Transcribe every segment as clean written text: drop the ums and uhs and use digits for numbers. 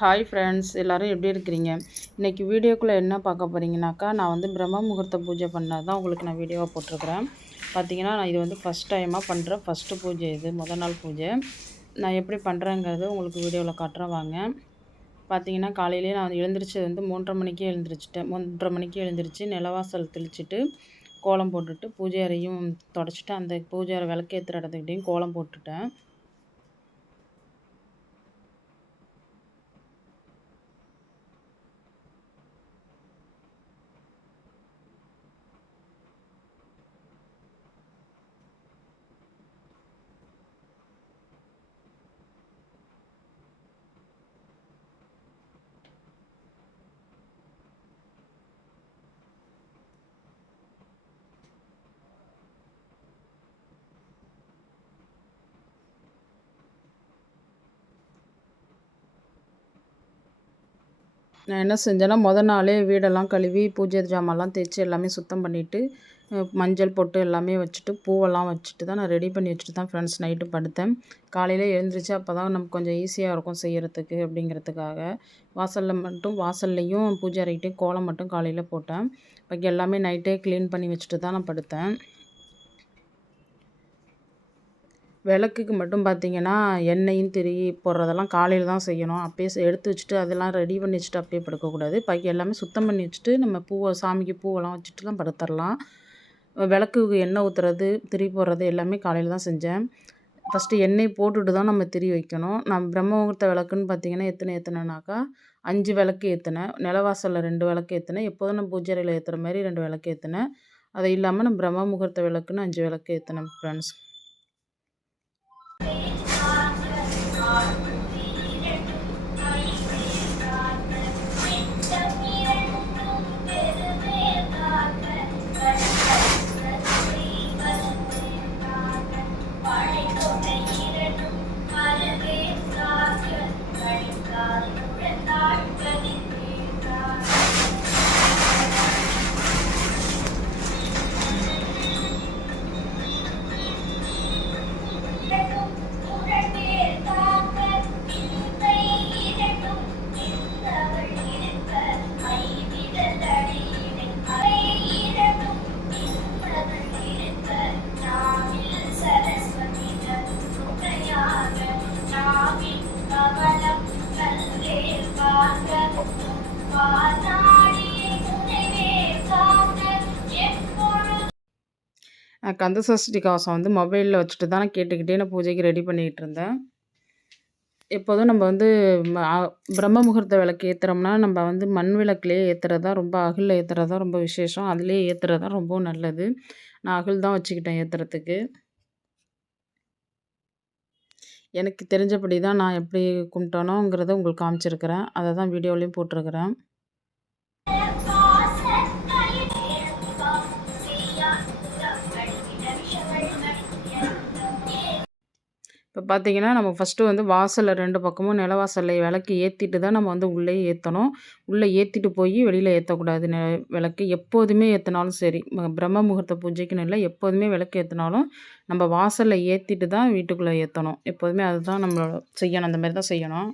Hi friends, எல்லோரும் எப்படி இருக்கிறீங்க? இன்றைக்கி வீடியோக்குள்ளே என்ன பார்க்க போகிறீங்கனாக்கா, நான் வந்து பிரம்ம முகூர்த்த பூஜை பண்ணது தான் உங்களுக்கு நான் வீடியோவாக போட்டிருக்கிறேன். பார்த்தீங்கன்னா, நான் இது வந்து ஃபஸ்ட் டைமாக பண்ணுற ஃபஸ்ட்டு பூஜை இது. நாள் பூஜை. நான் எப்படி பண்ணுறேங்கிறது உங்களுக்கு வீடியோவில் காட்டுறேன் வாங்க. பார்த்தீங்கன்னா, காலையிலேயே நான் எழுந்திரிச்சது வந்து 3:30 மணிக்கே எழுந்திரிச்சிட்டேன். 3:30 மணிக்கு எழுந்திரிச்சு நிலவாசல் தெளிச்சுட்டு, கோலம் போட்டுட்டு, பூஜை அறையும் தொடச்சிட்டு, அந்த பூஜை அறை விளக்கேற்றுற இடத்துக்கிட்டையும் கோலம் போட்டுட்டேன். நான் என்ன செஞ்சேன்னா, நாளே வீடெல்லாம் கழுவி, பூஜை ஜாமான்லாம் தேய்ச்சி எல்லாமே சுத்தம் பண்ணிவிட்டு, மஞ்சள் பொட்டு எல்லாமே வச்சுட்டு, பூவெல்லாம் வச்சுட்டு தான் நான் ரெடி பண்ணி வச்சுட்டு தான் ஃப்ரெண்ட்ஸ் நைட்டு படுத்தேன். காலையில் எழுந்திரிச்சு அப்போ தான் நமக்கு கொஞ்சம் ஈஸியாக இருக்கும் செய்கிறதுக்கு அப்படிங்கிறதுக்காக. வாசல்லையும் பூஜை அறைகிட்டையும் கோலம் மட்டும் காலையில் போட்டேன். பாக்கி எல்லாமே நைட்டே க்ளீன் பண்ணி வச்சுட்டு தான் நான் படுத்தேன். விளக்குக்கு மட்டும் பார்த்திங்கன்னா, எண்ணெயும் திரி போடுறதெல்லாம் காலையில் தான் செய்யணும். அப்பயே எடுத்து வச்சுட்டு அதெல்லாம் ரெடி பண்ணி வச்சுட்டு அப்படியே படுக்கக்கூடாது. பாக்கி எல்லாமே சுத்தம் பண்ணி வச்சுட்டு நம்ம சாமிக்கு பூவெல்லாம் வச்சுட்டுலாம் படுத்துடலாம். விளக்குக்கு எண்ணெய் ஊற்றுறது, திரி போடுறது எல்லாமே காலையில் தான் செஞ்சேன். ஃபஸ்ட்டு எண்ணெய் போட்டுட்டு தான் நம்ம திரி வைக்கணும். நான் பிரம்ம முகூர்த்த விளக்குன்னு பார்த்திங்கன்னா ஏற்றுனேனாக்கா 5 விளக்கு ஏற்றினேன். நிலவாசலில் 2 விளக்கு ஏற்றினேன். எப்போதும் நான் பூஜை அறையில் ஏற்றுற மாதிரி 2 விளக்கு ஏற்றினேன். அது இல்லாமல் நான் பிரம்ம முகூர்த்த விளக்குன்னு 5 விளக்கு ஏற்றினேன் ஃப்ரெண்ட்ஸ். கந்தசஷ்டி கவசம் வந்து மொபைலில் வச்சுட்டு தான் நான் கேட்டுக்கிட்டே நான் பூஜைக்கு ரெடி பண்ணிக்கிட்டு இருந்தேன். எப்போதும் நம்ம வந்து பிரம்ம முகூர்த்த விளக்கு ஏற்றுறோம்னா நம்ம வந்து மண் விளக்குலேயே ஏற்றுறது தான் ரொம்ப அகலில் ஏற்றுறது தான் ரொம்ப விசேஷம். அதுலேயே ஏற்றுறது தான் ரொம்பவும் நல்லது. நான் அகல் தான் வச்சுக்கிட்டேன் ஏற்றுறதுக்கு. எனக்கு தெரிஞ்சபடி தான் நான் எப்படி கும்பிட்டேனோங்கிறத உங்களுக்கு காமிச்சிருக்கிறேன். அதை தான் வீடியோலையும் போட்டிருக்கிறேன். இப்போ பார்த்தீங்கன்னா, நம்ம ஃபஸ்ட்டு வந்து வாசலில் 2 பக்கமும் நிலவாசல்ல விளக்கு ஏற்றிட்டு தான் நம்ம வந்து உள்ளேயே ஏற்றணும். உள்ளே ஏற்றிட்டு போய் வெளியில் ஏற்றக்கூடாது. விளக்கு எப்போதுமே ஏற்றினாலும் சரி, பிரம்ம முகூர்த்த பூஜைக்குன்னு இல்லை, எப்போதுமே விளக்கு ஏற்றினாலும் நம்ம வாசலில் ஏற்றிட்டு தான் வீட்டுக்குள்ளே ஏற்றணும். எப்போதுமே அதுதான் நம்ம செய்யணும். அந்த மாதிரி தான் செய்யணும்.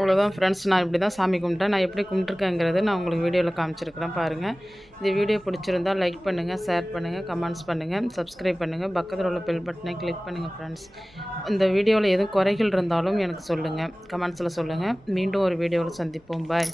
அவ்வளோதான் ஃப்ரெண்ட்ஸ். நான் இப்படி தான் சாமி கும்பிட்டேன். நான் எப்படி கும்பிட்டுருக்கேங்கிறத நான் உங்களுக்கு வீடியோவில் காமிச்சிருக்கிறேன் பாருங்கள். இந்த வீடியோ பிடிச்சிருந்தா லைக் பண்ணுங்கள், ஷேர் பண்ணுங்கள், கமெண்ட்ஸ் பண்ணுங்கள், சப்ஸ்கிரைப் பண்ணுங்கள், பக்கத்தில் உள்ள பெல் பட்டனை கிளிக் பண்ணுங்கள் ஃப்ரெண்ட்ஸ். இந்த வீடியோவில் எதுவும் குறைகள் இருந்தாலும் எனக்கு சொல்லுங்கள், கமெண்ட்ஸில் சொல்லுங்கள். மீண்டும் ஒரு வீடியோவில் சந்திப்போம். பாய்.